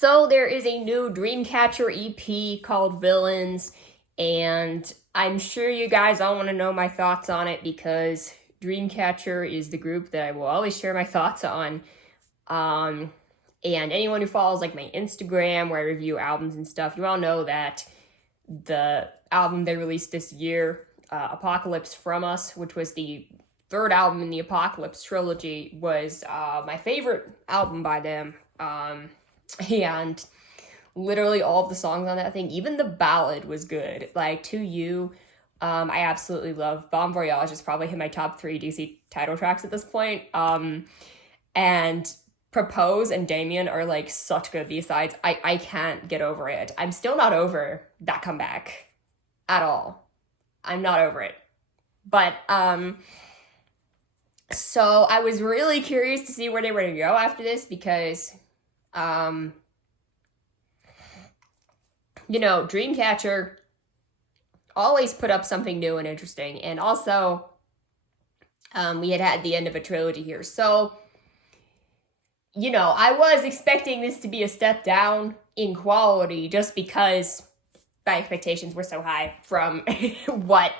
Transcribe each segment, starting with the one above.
So there is a new Dreamcatcher EP called VillainS, and I'm sure you guys all want to know my thoughts on it because Dreamcatcher is the group that I will always share my thoughts on. And anyone who follows like my Instagram where I review albums and stuff, you all know that the album they released this year, Apocalypse From Us, which was the third album in the Apocalypse trilogy, was my favorite album by them. And literally all of the songs on that thing, even the ballad was good. Like To You, I absolutely love. Bon Voyage is probably in my top 3 DC title tracks at this point. And Propose and Damien are like such good B-sides. I can't get over it. I'm still not over that comeback at all. I'm not over it. But so I was really curious to see where they were to go after this because Dreamcatcher always put up something new and interesting, and also we had the end of a trilogy here, so I was expecting this to be a step down in quality just because my expectations were so high from what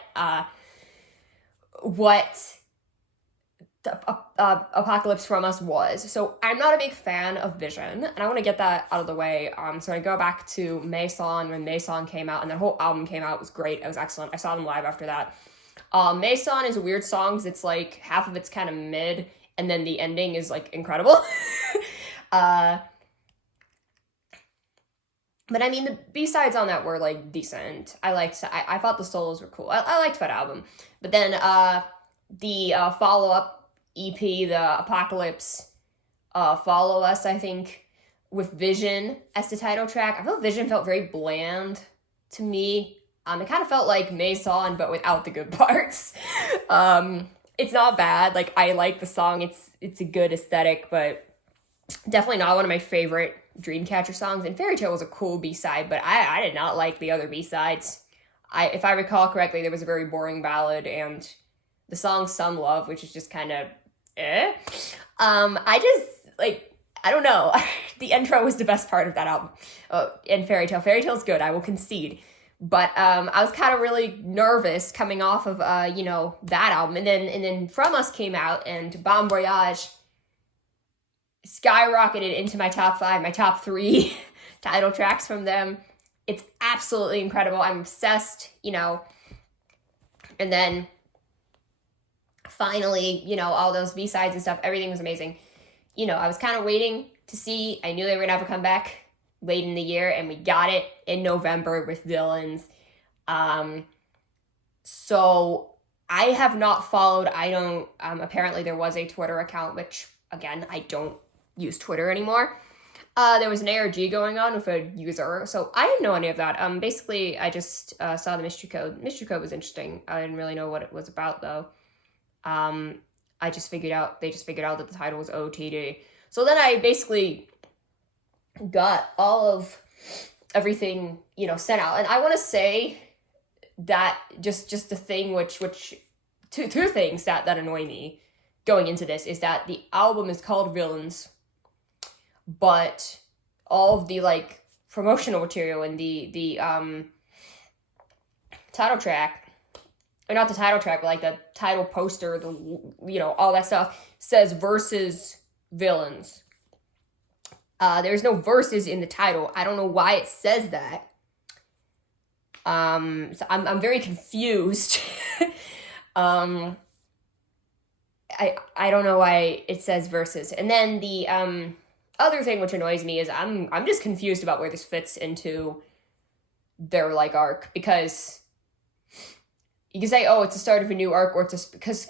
Apocalypse From Us was. So I'm not a big fan of Vision, and I want to get that out of the way. So I go back to Maison when Maison came out, and the whole album came out. It was great. It was excellent. I saw them live after that. Maison is a weird song because it's like half of it's kind of mid, and then the ending is like incredible. But I mean, the B-sides on that were like decent. I thought the solos were cool. I liked that album. But then the follow-up EP, the Apocalypse Follow Us, I think, with Vision as the title track. I felt Vision felt very bland to me. It kind of felt like Maison, but without the good parts. It's not bad. Like, I like the song. It's a good aesthetic, but definitely not one of my favorite Dreamcatcher songs. And Fairy Tale was a cool B-side, but I did not like the other B-sides. If I recall correctly, there was a very boring ballad, and the song Some Love, which is just kind of I don't know. The intro was the best part of that album. And Fairy Tale. Fairy Tale's good, I will concede. But I was kind of really nervous coming off of that album. And then From Us came out, and Bon Voyage skyrocketed into my top 5, my top 3 title tracks from them. It's absolutely incredible. I'm obsessed, And then finally, all those B-sides and stuff, everything was amazing. I was kind of waiting to see. I knew they were going to have a comeback late in the year, and we got it in November with VillainS. So I have not followed. I don't, apparently there was a Twitter account, which, again, I don't use Twitter anymore. There was an ARG going on with a user, so I didn't know any of that. Basically, I just saw the mystery code. Mystery code was interesting. I didn't really know what it was about, though. They just figured out that the title was OOTD. So then I basically got all of everything, sent out. And I want to say that just the thing two things that annoy me going into this is that the album is called VillainS, but all of the like promotional material and the title track, or not the title track, but like the title poster, all that stuff says versus VillainS. There's no verses in the title. I don't know why it says that. So I'm very confused. I don't know why it says versus. And then the other thing which annoys me is I'm just confused about where this fits into their like arc, because you can say, oh, it's the start of a new arc, or it's because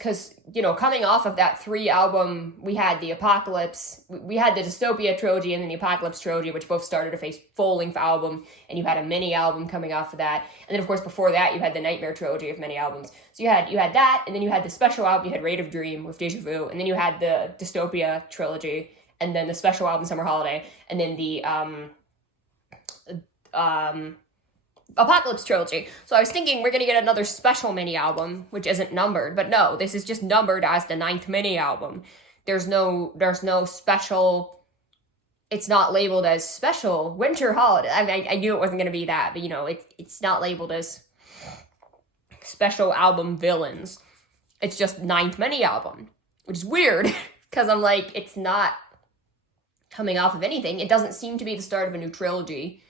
coming off of that 3 album, we had the Apocalypse, we had the Dystopia trilogy and then the Apocalypse trilogy, which both started a full-length album, and you had a mini album coming off of that. And then, of course, before that, you had the Nightmare trilogy of mini albums. So you had that, and then you had the special album, you had Rate of Dream with Deja Vu, and then you had the Dystopia trilogy, and then the special album Summer Holiday, and then the Apocalypse trilogy. So I was thinking we're gonna get another special mini album, which isn't numbered, but no, this is just numbered as the 9th mini album. There's no special it's not labeled as special winter holiday. I mean, I knew it wasn't going to be that, but, you know, it's not labeled as special album VillainS. It's just ninth mini album, which is weird, because I'm like, it's not coming off of anything. It doesn't seem to be the start of a new trilogy,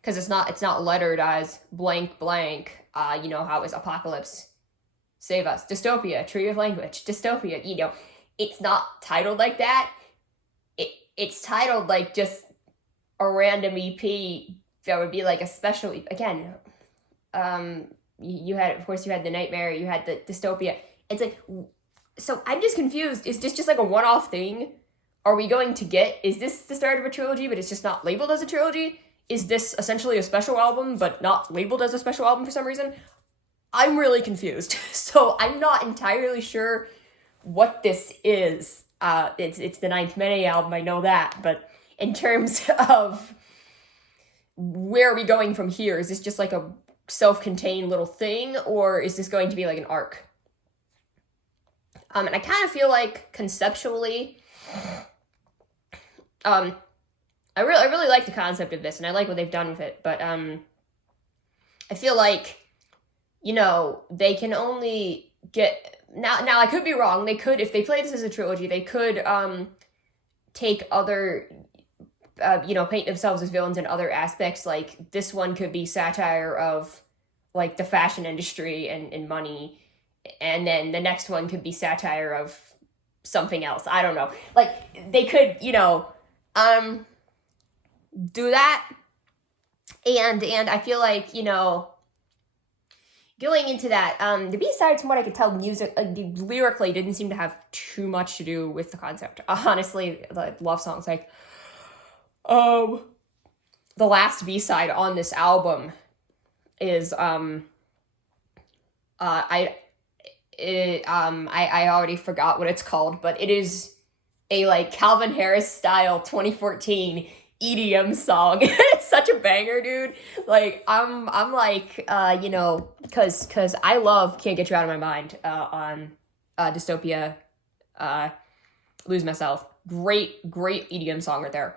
because it's not lettered as blank blank. You know how it was Apocalypse, Save Us, Dystopia, Tree of Language, Dystopia. You know, it's not titled like that. It's titled like just a random EP that would be like a special. Again, you had, of course, you had the Nightmare, you had the Dystopia. It's like, so I'm just confused. Is this just like a one-off thing? Are we going to get, is this the start of a trilogy, but it's just not labeled as a trilogy? Is this essentially a special album, but not labeled as a special album for some reason? I'm really confused. So I'm not entirely sure what this is. It's the ninth mini album, I know that, but in terms of where are we going from here? Is this just like a self-contained little thing, or is this going to be like an arc? And I kind of feel like conceptually, I really like the concept of this, and I like what they've done with it, but I feel like, you know, they can only get, now I could be wrong, they could, if they play this as a trilogy, they could take other, you know, paint themselves as villains in other aspects. Like, this one could be satire of, like, the fashion industry and money, and then the next one could be satire of something else. I don't know. Like, they could, you know, do that, and I feel like, you know, going into that, the B-sides, from what I could tell, lyrically didn't seem to have too much to do with the concept. Honestly, the love songs, like, the last B-side on this album is, I already forgot what it's called, but it is a, like, Calvin Harris style 2014 EDM song. It's such a banger, dude. Like, I'm like, you know, cause I love Can't Get You Out of My Mind, on, Dystopia, Lose Myself. Great EDM song right there.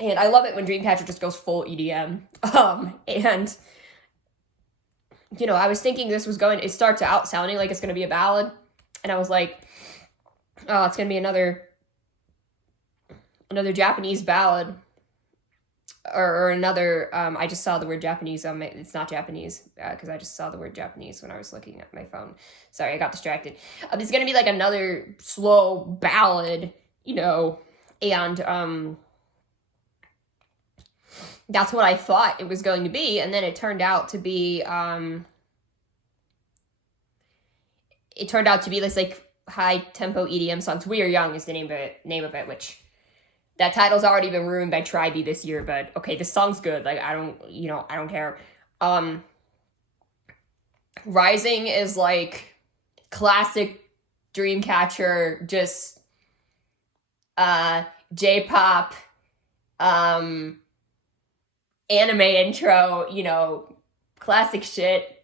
And I love it when Dreamcatcher just goes full EDM. And, you know, I was thinking it starts out sounding like it's gonna be a ballad, and I was like, oh, it's gonna be another Japanese ballad, or another, I just saw the word Japanese, it's not Japanese, because I just saw the word Japanese when I was looking at my phone. Sorry, I got distracted. It's gonna be like another slow ballad, you know, and, that's what I thought it was going to be, and then it turned out to be, this, like, high-tempo EDM songs. We Are Young is the name of it, which, that title's already been ruined by Tribe this year, but okay, this song's good. Like, I don't care. Rising is, like, classic Dreamcatcher, just, J-pop, anime intro, you know, classic shit.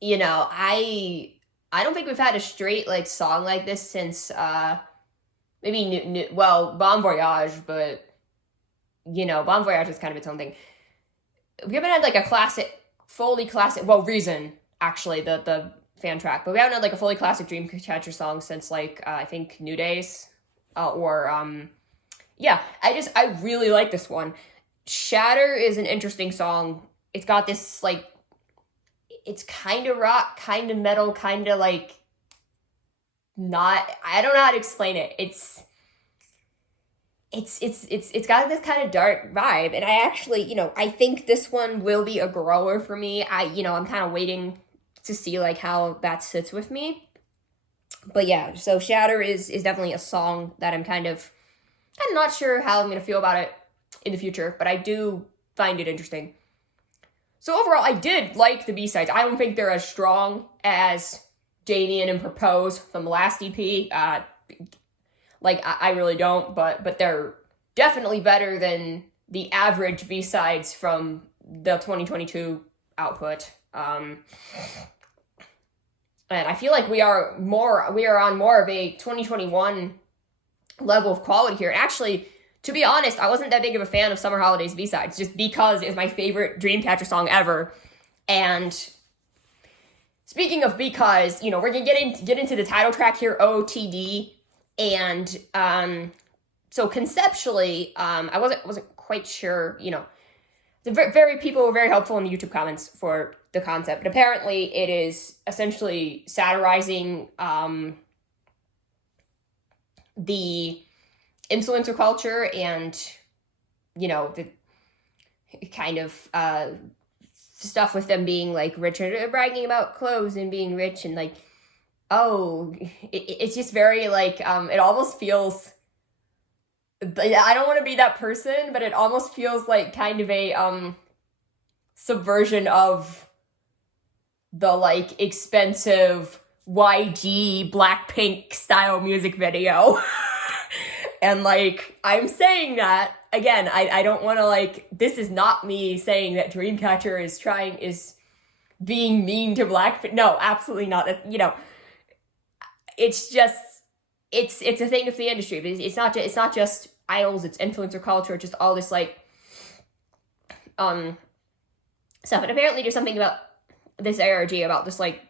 You know, I don't think we've had a straight, like, song like this since, maybe Bon Voyage, but, you know, Bon Voyage is kind of its own thing. We haven't had, like, a fully classic, well, Reason, actually, the fan track, but we haven't had, like, a fully classic Dreamcatcher song since, like, I think New Days, yeah, I really like this one. Shatter is an interesting song. It's got this, like, it's kind of rock, kind of metal, kind of, like, not, I don't know how to explain it. It's got this kind of dark vibe, and I actually, you know, I think this one will be a grower for me. I'm kind of waiting to see, like, how that sits with me. But yeah, so Shatter is definitely a song that I'm kind of not sure how I'm going to feel about it in the future, but I do find it interesting. So overall, I did like the B-sides. I don't think they're as strong as Damien and Propose from the last EP. I really don't, but they're definitely better than the average B-sides from the 2022 output. And I feel like we are on more of a 2021 level of quality here. And actually, to be honest, I wasn't that big of a fan of Summer Holidays B-Sides, just because it's my favorite Dreamcatcher song ever. And speaking of because, we're gonna get into the title track here, OOTD, and so conceptually, I wasn't quite sure, people were very helpful in the YouTube comments for the concept, but apparently it is essentially satirizing the influencer culture and, the kind of stuff with them being like rich and bragging about clothes and being rich and like, it's just very like, it almost feels, I don't want to be that person, but it almost feels like kind of a subversion of the like expensive YG Blackpink style music video. And like, I'm saying that again, I don't want to like, this is not me saying that Dreamcatcher is being mean to Blackpink. No, absolutely not. It's just, it's a thing of the industry. But it's not just idols, it's influencer culture, just all this like stuff. And apparently there's something about this ARG, about this like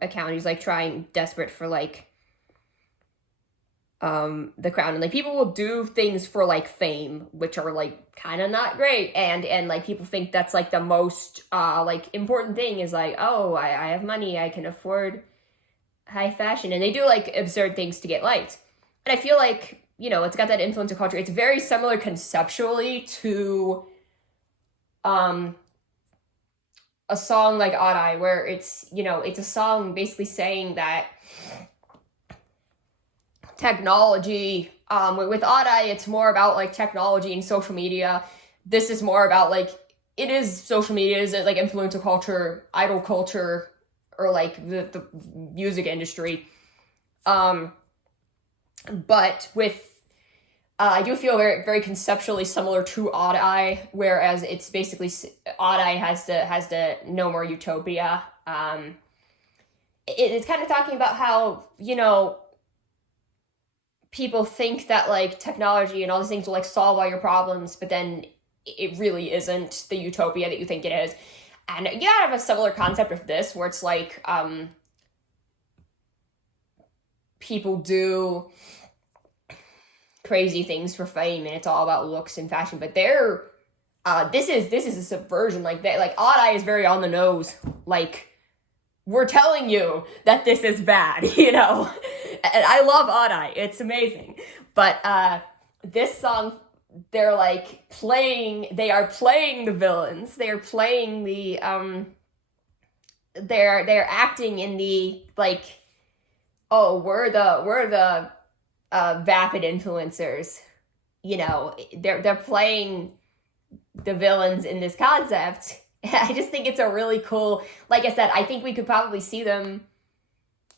account. He's like trying desperate for like the crown, and like people will do things for like fame, which are like kind of not great, and like people think that's like the most like important thing, is like, oh, I have money, I can afford high fashion, and they do like absurd things to get liked. And I feel like, it's got that influencer culture. It's very similar conceptually to a song like Odd Eye, where it's, it's a song basically saying that technology, with Odd Eye, it's more about like technology and social media. This is more about like, it is social media, is it like influencer culture, idol culture, or like the music industry. But with, I do feel very, very conceptually similar to Odd Eye, whereas it's basically, Odd Eye has the No More Utopia. It's kind of talking about how, people think that like technology and all these things will like solve all your problems, but then it really isn't the utopia that you think it is. And you gotta have a similar concept of this, where it's like people do crazy things for fame, and it's all about looks and fashion. But they're this is a subversion. Like that, like Odd Eye is very on the nose. Like, we're telling you that this is bad, And I love Odd Eye. It's amazing. But this song, they are playing the villains. They are playing the they're acting in the like, oh, we're the vapid influencers. They're playing the villains in this concept. I just think it's a really cool, like I said, I think we could probably see them,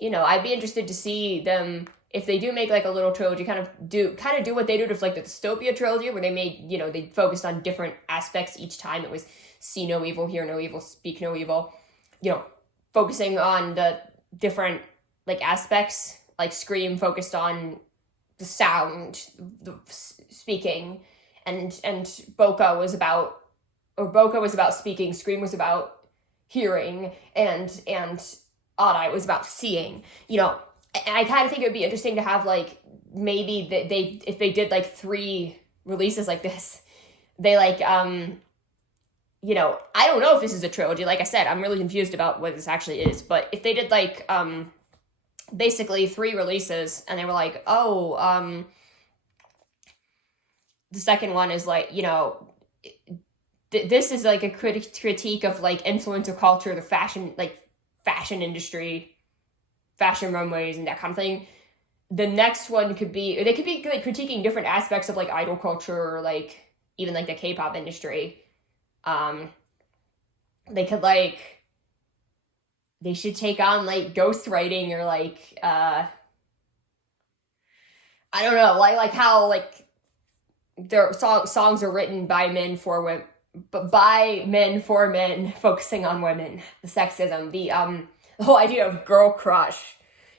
I'd be interested to see them, if they do make like a little trilogy, kind of do what they did with like the Dystopia trilogy, where they made, they focused on different aspects each time. It was see no evil, hear no evil, speak no evil, focusing on the different like aspects. Like Scream focused on the sound, the speaking, and Bokeh was about speaking, Scream was about hearing, and Odd Eye was about seeing, And I kind of think it would be interesting to have like, maybe if they did like 3 releases like this, they like, I don't know if this is a trilogy. Like I said, I'm really confused about what this actually is. But if they did like, basically 3 releases, and they were like, oh, the second one is like, this is like a critique of like influencer culture, the fashion industry, fashion runways, and that kind of thing. The next one could be, they could be like critiquing different aspects of like idol culture, or like even like the K-pop industry. They could like, they should take on like ghostwriting, or like I don't know, like how like their songs are written by men for women, but by men for men, focusing on women, the sexism, the The whole idea of girl crush,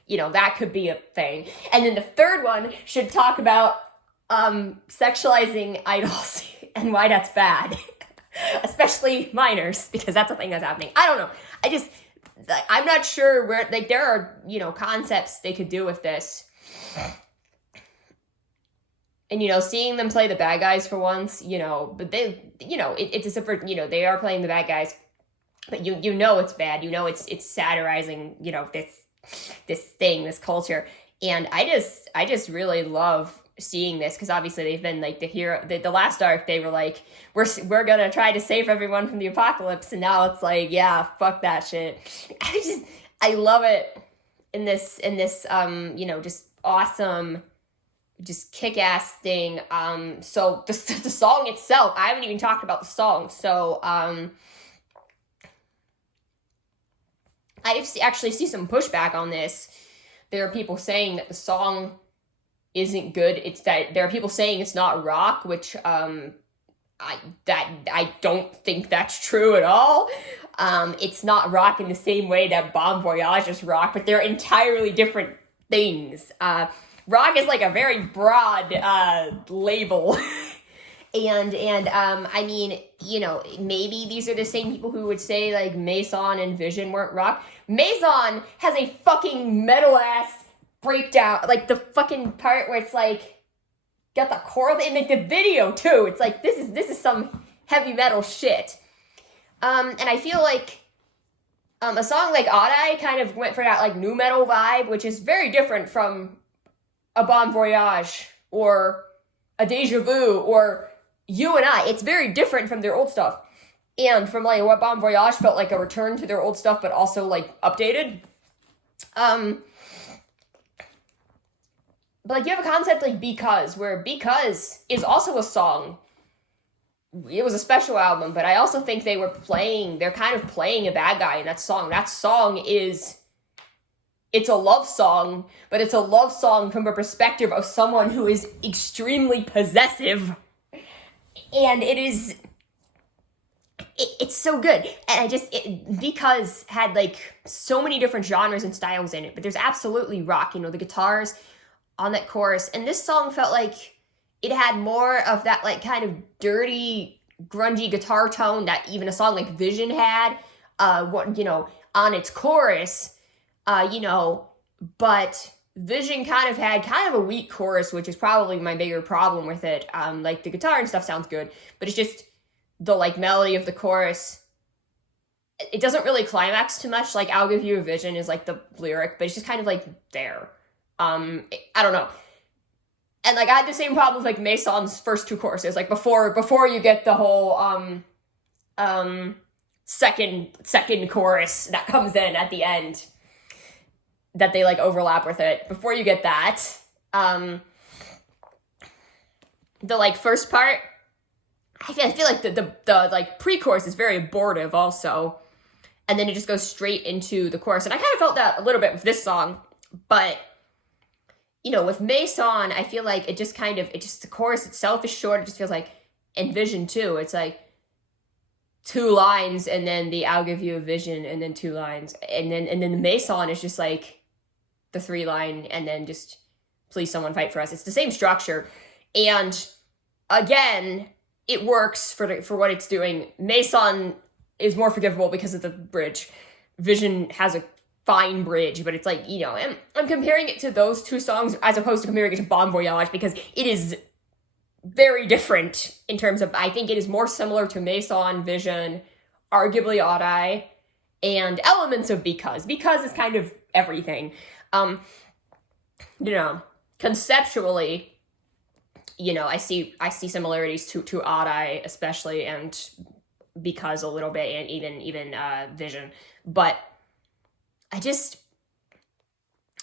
that could be a thing. And then the third one should talk about sexualizing idols and why that's bad. Especially minors, because that's a thing that's happening. I don't know. I'm not sure where, there are, concepts they could do with this. And, seeing them play the bad guys for once, but they, it's a separate, they are playing the bad guys, but it's bad. It's satirizing, this thing, this culture. And I just really love seeing this, because obviously they've been like the last arc, they were like, we're gonna try to save everyone from the apocalypse, and now it's like, yeah, fuck that shit. I love it in this just awesome, just kick-ass thing. So the song itself, I haven't even talked about the song. So I actually see some pushback on this. There are people saying that the song isn't good. It's that there are people saying it's not rock, which I don't think that's true at all. It's not rock in the same way that Bon Voyage is rock, but they're entirely different things. Rock is like a very broad label. and I mean, maybe these are the same people who would say like Mason and Vision weren't rock. Mason has a fucking metal ass breakdown, like the fucking part where it's like got the choral in like the video too. It's like this is some heavy metal shit. And I feel like a song like Odd kind of went for that like nu metal vibe, which is very different from a Bon Voyage or a Deja Vu or You and I. It's very different from their old stuff, and from like what Bon Voyage felt like a return to their old stuff, but also like updated. But like you have a concept like where Because is also a song. It was a special album, but I also think they're kind of playing a bad guy in that song. That song it's a love song, but it's a love song from a perspective of someone who is extremely possessive. And it's so good. And Because had like so many different genres and styles in it, but there's absolutely rock, the guitars on that chorus. And this song felt like it had more of that like kind of dirty, grungy guitar tone that even a song like Vision had, on its chorus, but Vision kind of had a weak chorus, which is probably my bigger problem with it. Like the guitar and stuff sounds good, but it's just the like melody of the chorus. It doesn't really climax too much. Like I'll Give You a Vision is like the lyric, but it's just kind of like there. I don't know. And like I had the same problem with like Mason's first two choruses. Like before you get the whole second chorus that comes in at the end, that they like overlap with it. Before you get that, the like first part, I feel like the like pre-chorus is very abortive also, and then it just goes straight into the chorus. And I kind of felt that a little bit with this song, but with Mason, I feel like the chorus itself is short. It just feels like, and Vision too, it's like 2 lines and then the I'll Give You a Vision and then 2 lines. And then the Mason is just like the 3 line and then just Please Someone Fight for Us. It's the same structure. And again, it works for what it's doing. Mason is more forgivable because of the bridge. Vision has a fine bridge, but it's like, I'm comparing it to those 2 songs as opposed to comparing it to Bon Voyage, because it is very different in terms of, I think it is more similar to Mason, Vision, arguably Odd Eye, and elements of Because. Because is kind of everything. Conceptually, I see similarities to Odd Eye especially, and Because a little bit, and even Vision. But I just,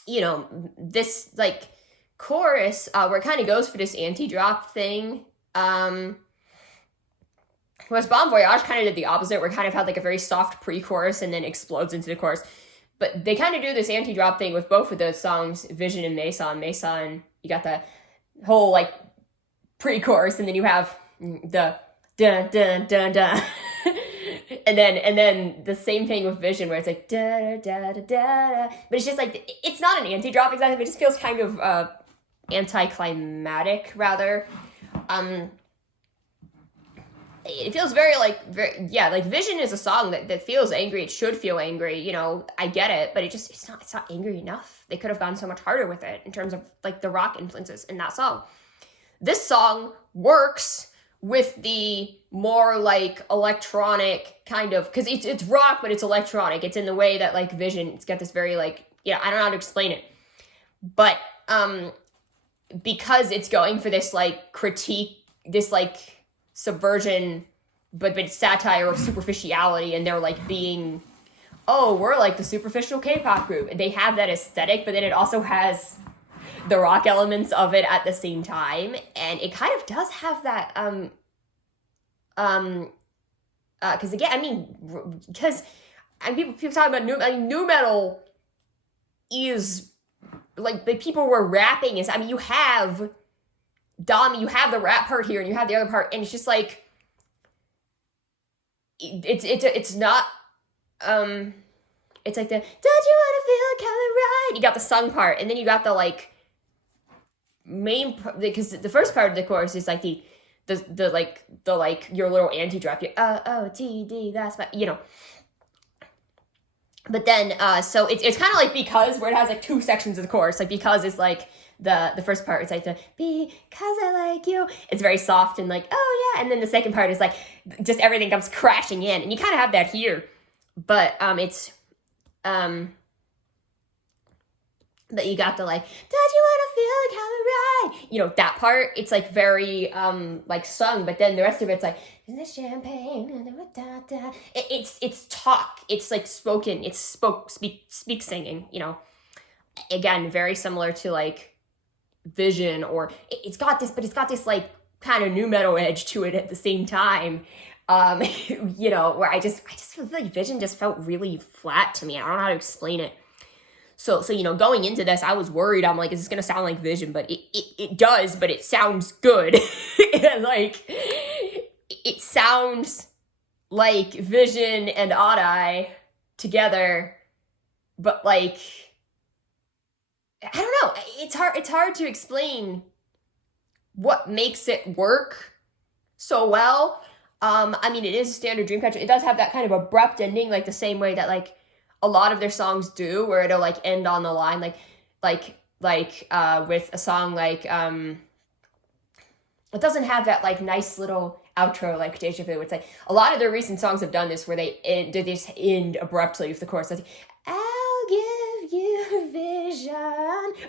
this, like, chorus, where it kind of goes for this anti-drop thing, whereas Bon Voyage kind of did the opposite, where it kind of had, like, a very soft pre-chorus and then explodes into the chorus. But they kind of do this anti-drop thing with both of those songs, Vision and Mason. Mason, you got the whole, like, pre-chorus, and then you have the dun, dun, dun, dun. then the same thing with Vision, where it's like da da da da da, but it's just like, it's not an anti-drop exactly, but it just feels kind of anticlimactic rather. It feels very like Vision is a song that feels angry. It should feel angry, you know. I get it, but it's not angry enough. They could have gone so much harder with it in terms of like the rock influences in that song. This song works with the more like electronic kind of, because it's rock, but it's electronic. It's in the way that like Vision, it's got this very like, I don't know how to explain it, but because it's going for this like critique, this like subversion, but it's satire of superficiality, and they're like being, oh, we're like the superficial K-pop group. They have that aesthetic, but then it also has the rock elements of it at the same time, and it kind of does have that because again, because people talk about new metal is like the people were rapping is, you have Dom, you have the rap part here, and you have the other part, and it's just like it's not it's like the don't you want to feel kinda right? You got the sung part, and then you got the like main, because the first part of the chorus is like the your little anti-drop, OOTD, that's my, but then so it's kind of like Because, where it has like two sections of the chorus. Like Because is like the first part, it's like the because I like you, it's very soft and like, oh yeah, and then the second part is like just everything comes crashing in, and you kind of have that here, but it's that you got the like, don't you want to feel kind of right? That part, it's like very like sung, but then the rest of it's like, the champagne, it's talk, it's like spoken, it's speak singing, again, very similar to like Vision, or it's got this like kind of new metal edge to it at the same time. Where I just feel like Vision just felt really flat to me. I don't know how to explain it. So going into this, I was worried. I'm like, is this gonna sound like Vision? But it does, but it sounds good. And like, it sounds like Vision and Odd Eye together, but like, I don't know. It's hard to explain what makes it work so well. It is a standard Dreamcatcher. It does have that kind of abrupt ending, like the same way that like a lot of their songs do, where it'll like end on the line, like with a song like it doesn't have that like nice little outro like Deja Vu. It's like a lot of their recent songs have done this, where they just end abruptly with the chorus. Like, I'll give you vision,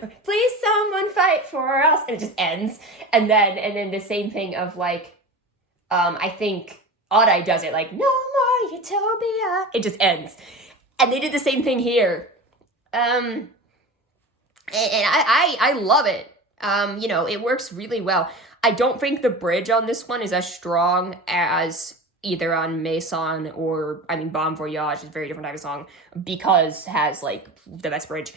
or please someone fight for us, and it just ends. And then the same thing of like, I think Odd Eye does it, like, no more utopia. It just ends. And they did the same thing here. And I love it. It works really well. I don't think the bridge on this one is as strong as either on Maison or, Bon Voyage is a very different type of song. Because has, like, the best bridge.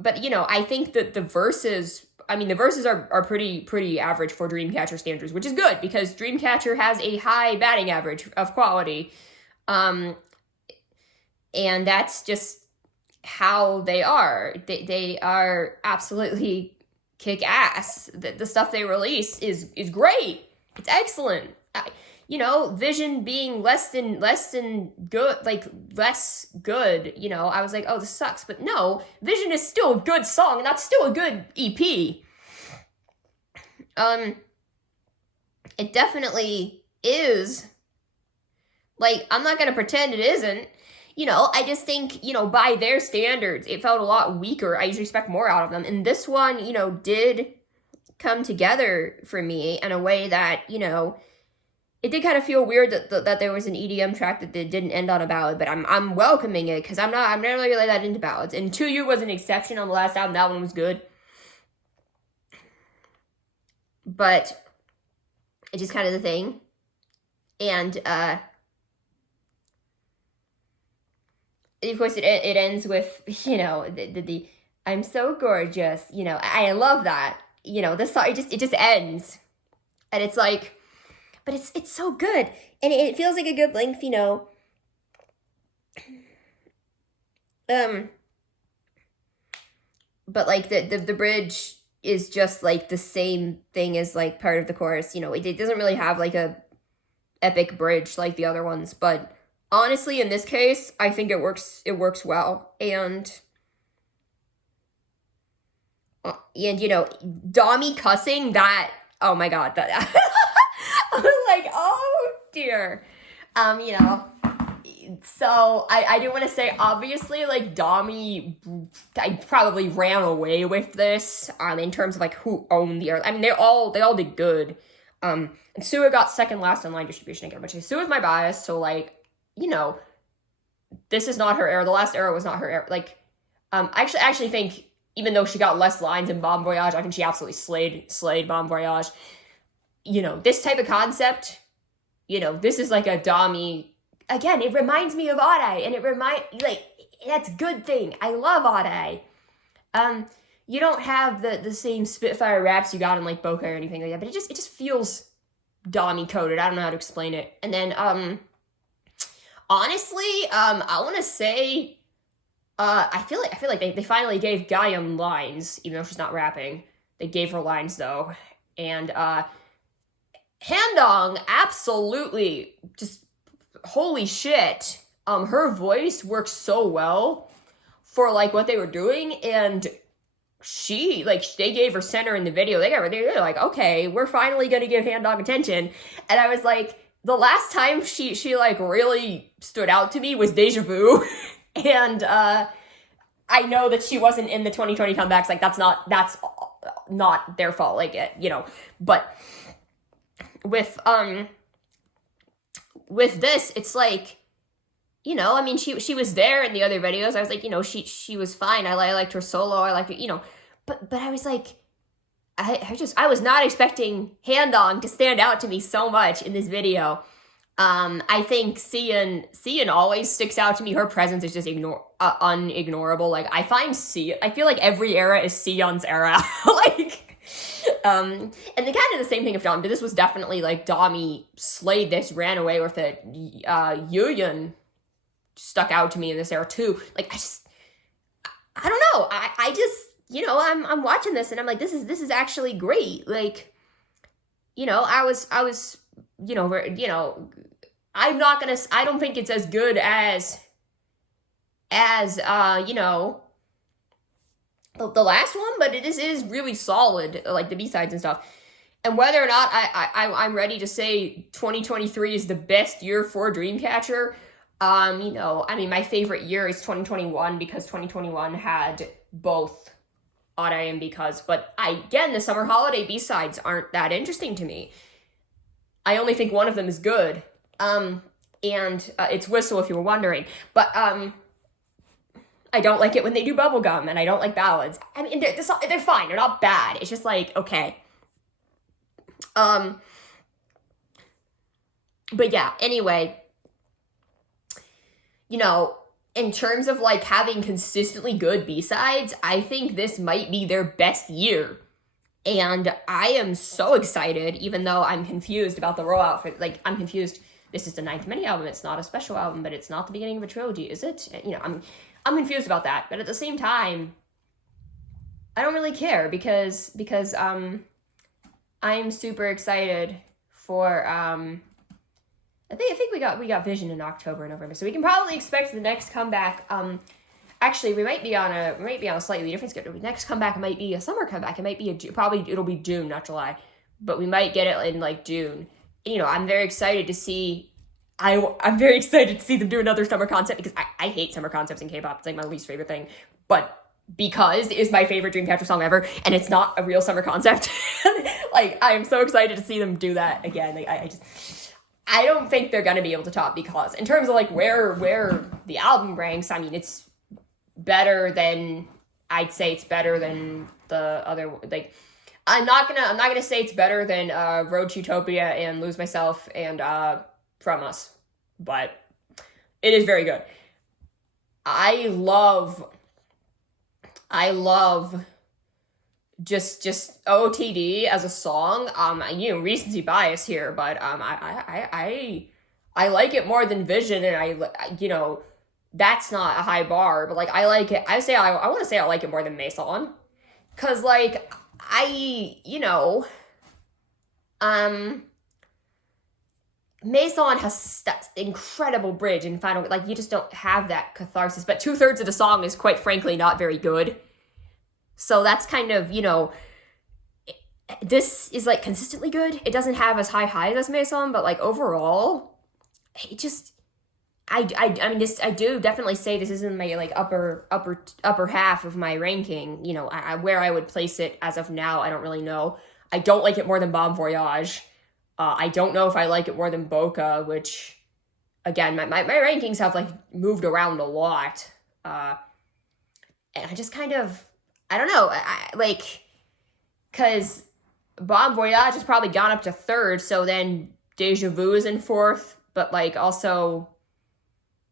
But I think that the verses are pretty average for Dreamcatcher standards, which is good, because Dreamcatcher has a high batting average of quality. And that's just how they are. They are absolutely kick ass. The stuff they release is great. It's excellent. Vision being less than good, like less good, I was like, oh, this sucks. But no, Vision is still a good song, and that's still a good EP. It definitely is. Like, I'm not gonna pretend it isn't. I just think, by their standards, it felt a lot weaker. I usually expect more out of them. And this one, did come together for me in a way that, it did kind of feel weird that there was an EDM track that didn't end on a ballad, but I'm welcoming it, because I'm not really that into ballads. And To You was an exception on the last album. That one was good. But it's just kind of the thing. And, of course, it ends with, the I'm so gorgeous, I love that, this song, it just ends, and it's like, but it's so good, and it feels like a good length, but like the bridge is just like the same thing as like part of the chorus. You know, it doesn't really have like a epic bridge like the other ones, but honestly, in this case, I think it works well. And you know, Dommy cussing, that, oh my god, that I was like, oh dear. You know, so I do want to say, obviously, like, Dommy, I probably ran away with this, in terms of, like, who owned the earth. I mean, they all did good. And Sua got second last in line distribution again, which Sua's my bias, so, like, you know, this is not her era. The last era was not her era. Like, I actually think, even though she got less lines in Bon Voyage, I think she absolutely slayed Bon Voyage. You know, this type of concept, you know, this is like a Dommy. Again, it reminds me of Ade, and that's a good thing. I love Ade. You don't have the same Spitfire raps you got in, like, Boca or anything like that, but it just feels Dommy coded. I don't know how to explain it. And then, honestly, I want to say, I feel like they finally gave Gaiam lines, even though she's not rapping. They gave her lines, though. And, Handong, absolutely, just, holy shit. Her voice works so well for, like, what they were doing, and she, like, they gave her center in the video. They're like, okay, we're finally gonna give Handong attention. And I was like, the last time she like, really stood out to me was Deja Vu. And, I know that she wasn't in the 2020 comebacks, like, that's not their fault, like, you know, but with this, it's like, you know, I mean, she was there in the other videos. I was like, you know, she was fine. I liked her solo. I liked it, you know, but I was like, I was not expecting Handong to stand out to me so much in this video. I think Xian always sticks out to me. Her presence is just unignorable. Like, I feel like every era is Xian's era. Like, and the kind of the same thing of Dom, but this was definitely, like, Dommy slayed this, ran away with it. Yuyun stuck out to me in this era too. Like, I don't know. I just, you know, I'm watching this and I'm like, this is actually great. Like, you know, I was, you know, I don't think it's as good as, you know, the last one, but it is really solid, like the B-sides and stuff. And whether or not I'm ready to say 2023 is the best year for Dreamcatcher, you know, I mean, my favorite year is 2021 because 2021 had both Ade and Because, but again, the summer holiday B-sides aren't that interesting to me. I only think one of them is good, and it's Whistle, if you were wondering, but, I don't like it when they do bubblegum, and I don't like ballads. I mean, they're fine. They're not bad. It's just like, okay. But yeah, anyway, you know, in terms of, like, having consistently good B-sides, I think this might be their best year. And I am so excited, even though I'm confused about the rollout. Like, I'm confused. This is the 9th mini album. It's not a special album, but it's not the beginning of a trilogy, is it? You know, I'm confused about that, but at the same time, I don't really care because I'm super excited for I think we got Vision in October and November, so we can probably expect the next comeback. Actually, we might be on a slightly different schedule. The next comeback might be a summer comeback. It might be it'll be June, not July, but we might get it in, like, June. And, you know, I'm very excited to see. I'm very excited to see them do another summer concept because I hate summer concepts in K-pop. It's, like, my least favorite thing. But Because is my favorite Dreamcatcher song ever, and it's not a real summer concept. Like, I am so excited to see them do that again. Like, I don't think they're gonna be able to top Because. In terms of, like, where the album ranks, I mean, it's better than, I'd say it's better than the other, like, I'm not gonna say it's better than Road to Utopia and Lose Myself and From Us, but it is very good. I love just OOTD as a song. You know, recency bias here, but I like it more than Vision, and you know, that's not a high bar, but like I like it. I want to say I like it more than Maison, cause like Maison has that incredible bridge and final, like you just don't have that catharsis. But 2/3 of the song is quite frankly not very good. So that's kind of, this is like consistently good. It doesn't have as high highs as Maison, but like overall, it just, I mean, this, I do definitely say this is in my like upper half of my ranking. Where I would place it as of now, I don't really know. I don't like it more than Bon Voyage. I don't know if I like it more than Boca, which, again, my rankings have like moved around a lot. And I just kind of, I don't know, because Bon Voyage has probably gone up to 3rd, so then Deja Vu is in 4th, but like also,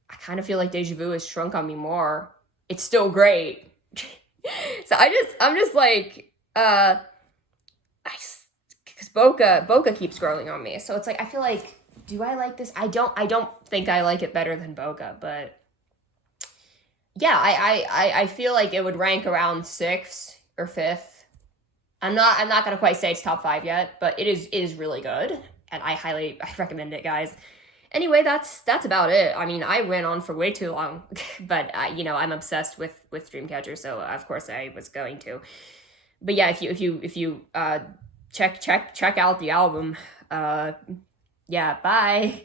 I kind of feel like Deja Vu has shrunk on me more. It's still great. So I'm just like, because Boca keeps growing on me. So it's like, I feel like, do I like this? I don't think I like it better than Boca, but yeah, I feel like it would rank around 6th or 5th. I'm not gonna quite say it's top 5 yet, but it is really good, and I recommend it, guys. Anyway, that's about it. I mean, I went on for way too long, but I'm obsessed with Dreamcatcher, so of course I was going to. But yeah, if you check out the album, yeah, bye.